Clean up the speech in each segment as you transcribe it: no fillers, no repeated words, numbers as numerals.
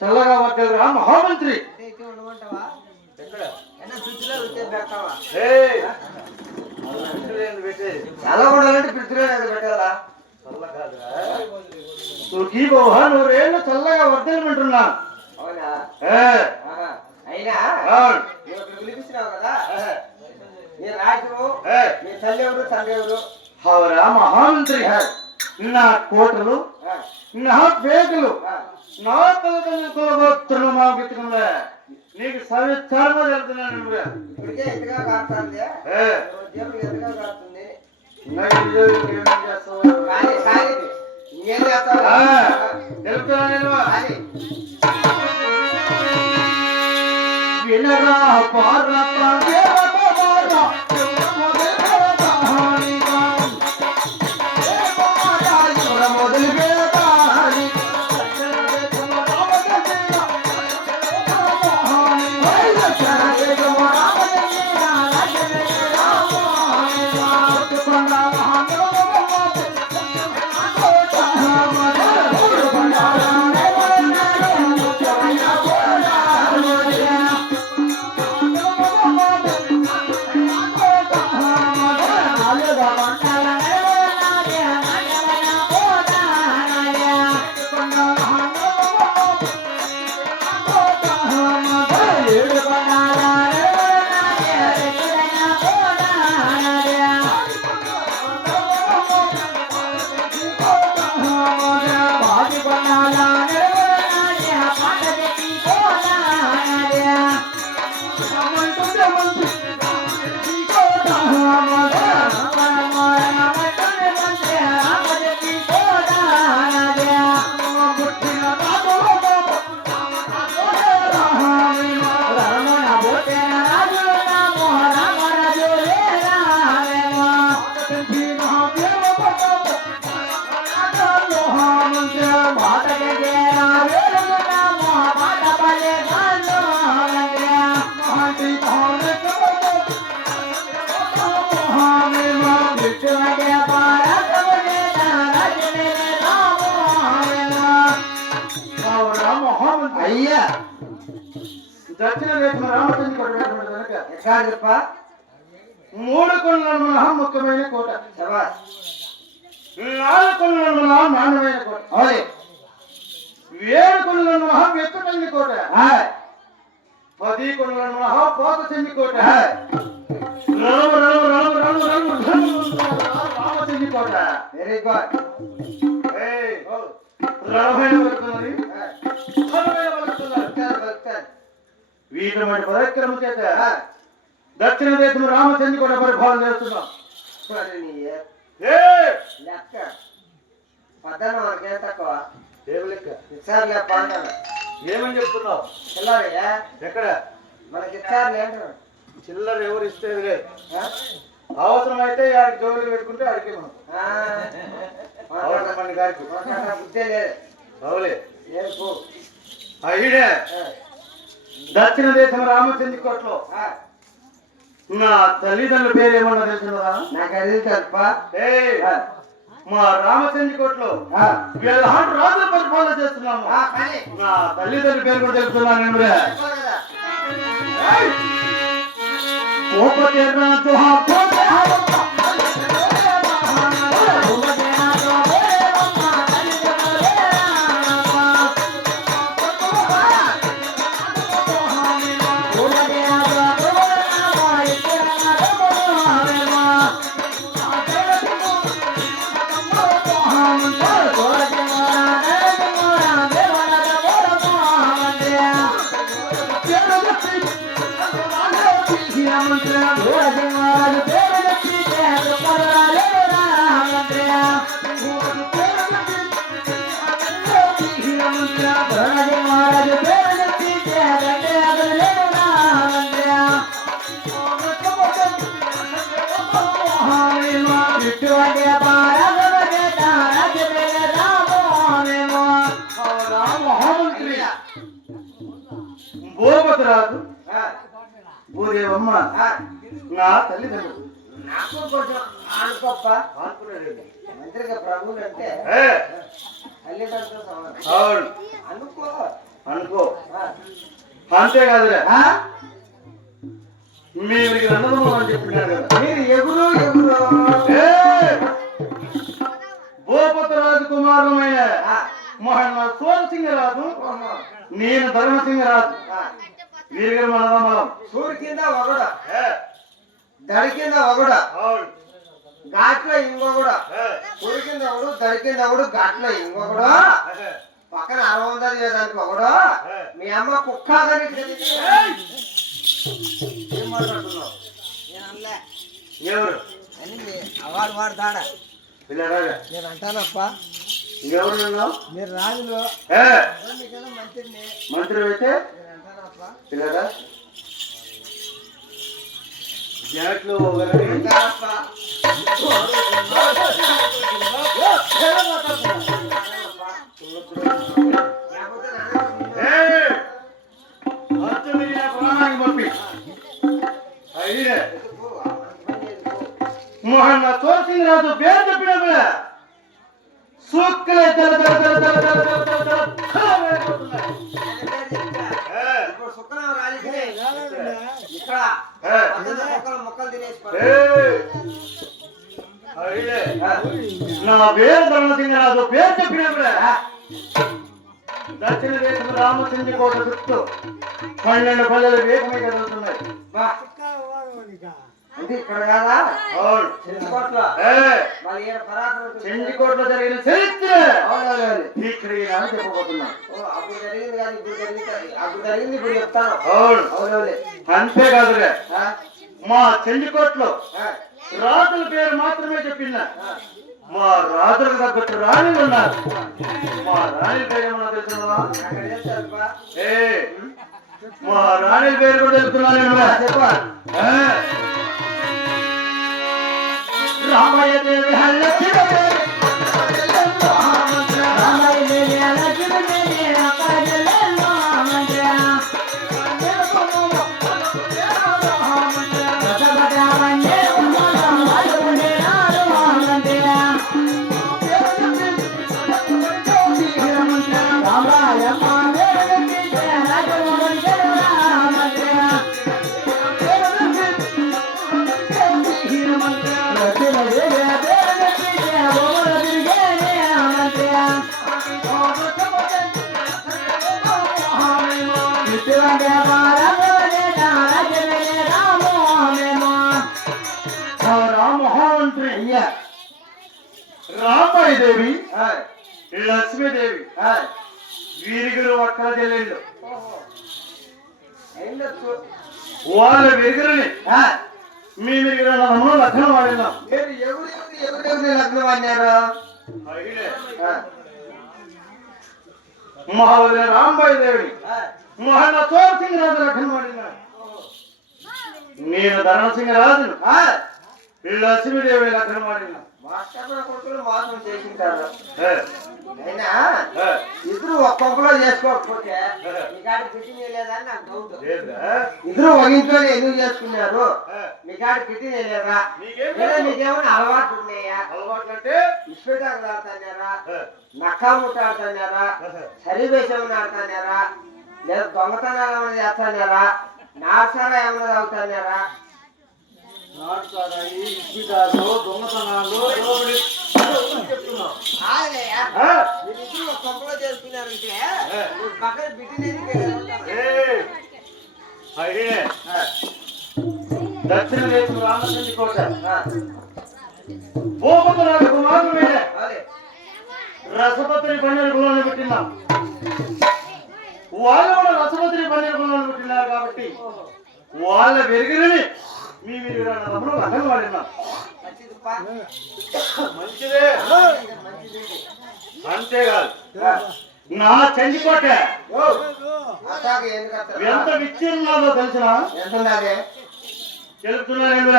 చల్లగా వర్తలురా మహామంత్రి. చల్లకూడాలంటే పితృలేదు పెట్టాలా? సుఖీభవ నూరేళ్ళు చల్లగా వర్తలమంటున్నా. అవునా? అయినా పిలిపిస్తున్నావు కదా, నీ రాజు నీ తల్లి ఎవరు తండ్రి ఎవరు? హవరా మహామంత్రి, నా కోటలు నా పేదలు నా తల్లిదండ్రులు మా బిత్తుకుందా నీకు సవిచారమో చెప్తున్నాను. ఇప్పటికే ఎంతగా కాస్తుంది, ఎంతగా కాస్తుంది. వినరా అయ్యా దక్షిణ దేశం రామచంద్ర కోట మూడు కొండల మహా ముఖ్యమైన కోట, 4 కొండల మహా నాణ్యమైన కోట, 7 కొండల మహా ఎత్తుటంగి కోట, 10 కొండల మహా పోత చెంది కోట, రామచంద్ర కోట. Very good. వీటి వంటి పరాక్రమం చేత దక్షిణ దేశం రామచంద్ర కూడా పరిపాలన చేస్తున్నాం. లెక్క పద్దన మనకి ఏం తక్కువ? ఏమని చెప్తున్నావు? చిల్లరయ్యా ఎక్కడ మనకి ఇచ్చారు ఏంటన్నాడు? చిల్లర ఎవరు ఇస్తే లేదు, అవసరం అయితే ఆడికి జోలు పెట్టుకుంటే ఆడికి మనం అవసరం గారికి బుద్ధే లేదు. అవులే లేదు. అయిడే దక్షిణ దేశం రామచంద్ర కోటలో నా తల్లిదండ్రుల పేరు ఏమన్నా తెలుసున్నదా? నాకు అది తప్ప. మా రామచంద్ర కోటలో ఎలాంటి రాజుల పరిపాలన చేస్తున్నాము. నా తల్లిదండ్రుల పేరు కూడా తెలుస్తున్నాను. భూదేవమ్మ నా తల్లిదండ్రులు. నాకు కొంచెం అనుకోప్ప మంత్రిగా ప్రభువులు అంటే తల్లిదండ్రులు సమానం. అవును అనుకో అనుకో. అంతేకాదులే మీరు అన్నదమ్ములు అని చెప్పినారు కదా. మీరు ఎగురు ఎగురు భూపతి రాజకుమారుమైన మహన్న సోమసింగరాజు, నేను ధర్మసింగరాజు. వీరిగా మనదమ్మలం. సూర్యు కింద ఒకడ, దడి కింద ఒకడ, ఘాట్లో ఇంకొకడు. సూర్యు కింద ఒకడు, దడి కింద ఒకడు, ఘాట్లో ఇంకొకడు, పక్కన 600 చేయడానికి ఒకడు. మీ అమ్మ కుక్క ఏం మాట్లాడుతున్నావు? ఎవరు అవాడు వాడు దాడా పిల్లరాజా? నేను అంటానప్ప. ఇంకెవరు ఉన్నావు? మీరు రాజులు మంత్రిని. మంత్రి అయితే నేను అంటానప్ప. పిల్లరా జాట్లు పంపి మోహన్ తోసింగరాజు పేరు చెప్పినప్పుడు సూక్కలే తెల తెల తెల తెల తెల తెల తెల తెల ఇప్పుడు శుక్రం రాజకీయ ఇక్కడ మొక్కలు తినేసి నా పేరు ధర్మసింగరాజు పేరు చెప్పినప్పుడు దక్షిణ దేశం రామచంద్ర కోట చుట్టూ 12 పల్లెలు వేగమై కదులుతున్నాయి. అంటే ఇక్కడ కాదా అవును చెంచుకోట్లో చెంచుకోట్లో జరిగిన చరిత్ర ఇక్కడ ఈనాడు చెప్పబోతున్నా. అప్పుడు జరిగింది కానీ ఇప్పుడు జరిగింది, అప్పుడు జరిగింది ఇప్పుడు చెప్తాను. అవును అవునవులే. అంతేకాదులే మా చెంచుకోట్లో రాజుల పేరు మాత్రమే చెప్పిందా. మా రాజులకు తగ్గట్టు రాణులు ఉన్నారు. మా రాణి పేరు ఏమన్నా తెలుసుకున్నావా? మా రాణి పేరు కూడా తెలుసుకున్నా చెప్ప. రామయ్య దేవి రామమహామంత్రి రామాయి దేవి, లక్ష్మీదేవి వీరిగురు ఒక్కల చెల్లెళ్ళు. వాళ్ళ విరుగురిని మీ విరుగురు లగ్నం వాడినాం. ఎవరెవరి లగ్నం అన్నారు? మహావతి రాంబాయి దేవి మోహన్ తోరసింగరాజు లగ్నం వాడినా. నేను ధర్మసింగరాజును లక్ష్మీదేవి లగ్నం వాడినా. కొడుకులు మోసం చేసింటారు. అయినా ఇద్దరు ఒక కొంపలో చేసుకోకపోతే మీకాడి ఫిట్టింగ్ లేదని నాకు డౌట్. ఇద్దరు ఒక ఇంట్లోనే ఎందుకు చేసుకున్నారు? మీకాడి ఫిట్టింగ్ లేదా? మీకేమైనా అలవాట్లు ఉన్నాయా? అలవాట్లు అంటే ఇస్పెటాకులు ఆడుతున్నారా, నక్కాముట్ట ఆడుతున్నారా, సరివేశం ఆడుతున్నారా, లేదా దొంగతనాలు ఏమైనా చేస్తున్నారా, నాసారా ఏమైనా తాగుతున్నారా? దొంగతనాలు కొంపలో చేసుకున్నారంటే పక్కన దక్షిణ దేశం రామచంద్ర కోట భూపతి రాజకుమారు మీద రసపత్రి పన్నెరుగులను పెట్టినాం. వాళ్ళు కూడా రసపత్రి పన్నెరుగులను పెట్టినారు కాబట్టి వాళ్ళ వెరుగురిని మీ మీరు లగ్నం వాడినాం. మంచిదే. అంతేకాదు నా చండికోట ఎంత విచ్ఛిన్నదో తెలిసిన తెలుపుతున్నాను.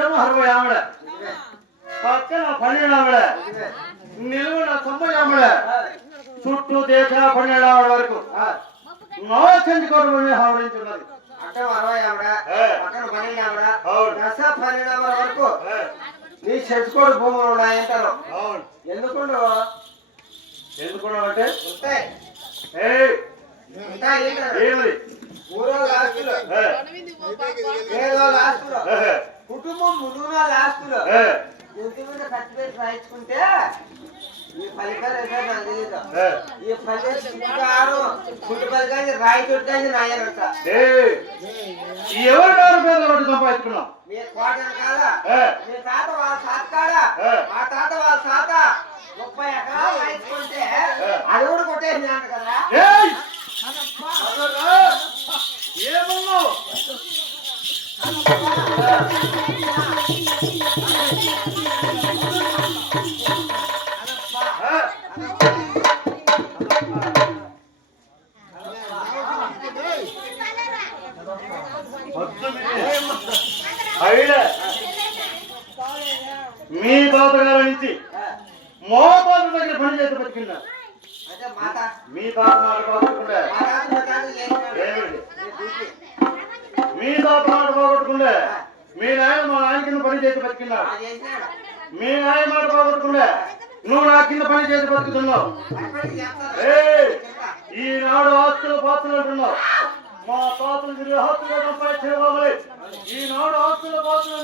అక్షరం 60 ఆవిడ, పక్కన 12 ఆవిడ, నిలువున 90 ఆవిడ, చుట్టూ దేశ 12 ఆవిడ వరకు నా చెంచుకోవడం ఆవరించున్నది. అడ్డం 60 ఆవిడ, పక్కన 12 ఆవిడ, దశ 12 ఆవిడ వరకు నీ చెట్టుకోడు భూములు ఉన్నాయంటారు. ఎందుకుండవు? ఎందుకున్నావంటే ఉంటాయి. ఊరో లాస్తులు, ఏదో లాస్తులు, కుటుంబం మునుగున లాస్తులు ఇంటి మీద ఖర్చు పెట్టి రాయించుకుంటే ఈ ఫలితాలు అయితే నాకు తెలియదు. ఈ ఫలితాలు గుంటు ఫలితాన్ని రాయి చుట్టాన్ని రాయాలంట. ఎవరు సంపాదించుకున్నాం? మీ కోటలు కాదా, మీ తాత వాళ్ళ తాత కాదా, మా తాత వాళ్ళ తాత 30 ఎకరాలు రాయించుకుంటే అది కూడా కొట్టేసి అంట కదా. ఏమన్నావు? మీ తాతగారి నుంచి మా తాత దగ్గర పని చేసి బతికిందా? మీ తాత మాట పోగొట్టుకుంటే మీ తాత మాట పోగొట్టుకుంటే మీ నాయన మా నాయన కింద పని చేసి బతికిన్నాడు. మీ నాయన మాట పోగొట్టుకుంటే నువ్వు నా కింద పని చేసి బతుకుతున్నావు. ఈనాడు ఆస్తులు పాత్రలు అంటున్నావు. మా తాతలు తిరిగి హక్కుగా సంపాదించేవాళ్ళే. ఈనాడు ఆస్తుల పాత్రలు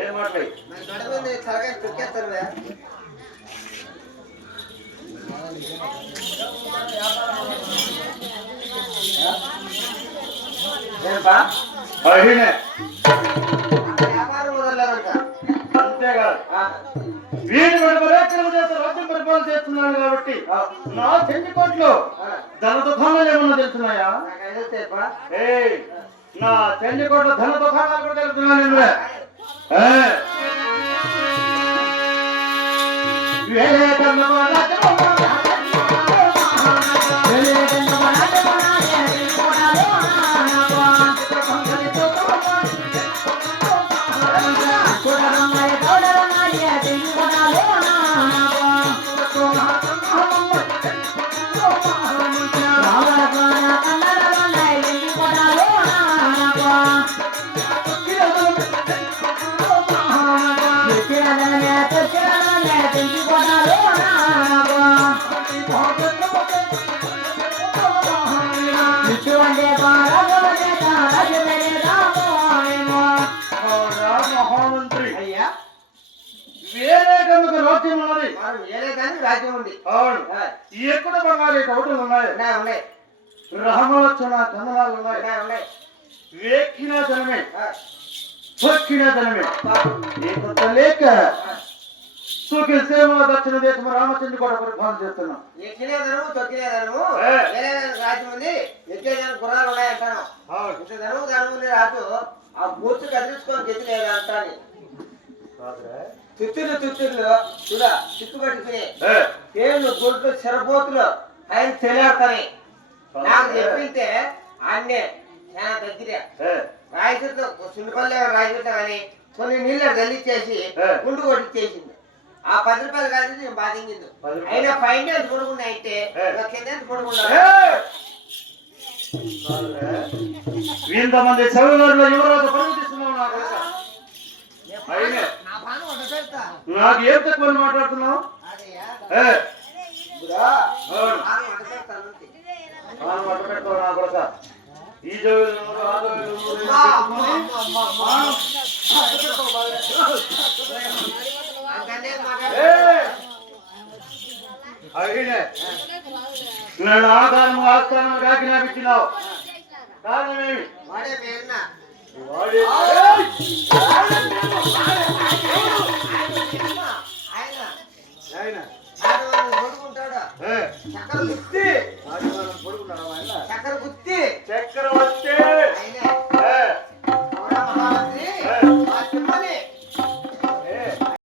ఏం మాట్లాడి అంతేకాదు, వీడి రాజ్యం పరిపాలన చేస్తున్నాడు కాబట్టి నా చెంచుకోట్లో ధన దుకాణాలు ఏమన్నా తెలుస్తున్నాయా? నా చెంచుకోట్లో ధన దుకాణాలు కూడా తెలుస్తున్నాను. మహామంత్రి అయ్యా, వేరే కనుక రాజ్యం ఉన్నది. వేరే కానీ రాజ్యం ఉంది. అవును, ఎక్కడ బంగారు కవుటలు ఉన్నాయి. ఉన్నాయి. రహమలక్షణ చందనాలు ఉన్నాయి. వేక్కిన జనమే సొక్కిన జనమే కొత్త లేక సుఖి సేవ దక్షిణ దేశం రామచంద్ర కూడా పరిపాలన చేస్తున్నాం. ఎక్కిలేదను తొక్కిలేదను వేరే రాజ్యం ఉంది. ఎక్కేదాని గుర్రాలు ఉన్నాయంటాను. ఇంత ధనము ధనము రాజు ఆ బూర్చు కదిలించుకొని గెలిలేదు అంటాను. తుత్తులు చూడ చిత్తు పట్టుకుని పేర్లు గుడ్లు చెరబోతులు ఆయన తెలియడతాయి. నాకు చెప్పింటే అన్నే చాలా దగ్గర రాయితో సుండిపల్లి రాయితో కానీ కొన్ని నీళ్ళు గల్లిచ్చేసి గుండు కొట్టిచ్చేసింది. ఆ 10 రూపాయలు కాదు నేను బాధించింది. అయినా పైన ఎంత కొడుకున్నా అయితే కింద ఎంత కొడుకున్నా. ఇంతమంది చదువులో యువరాజు పనులు తీసుకున్నావు. నాకు ఏం తక్కువ మాట్లాడుతున్నావు? నా కొడక ఈ నన్ను ఆధారం ఆస్థానం కాకి నాపిచ్చినావు. కారణమేమి? వాడే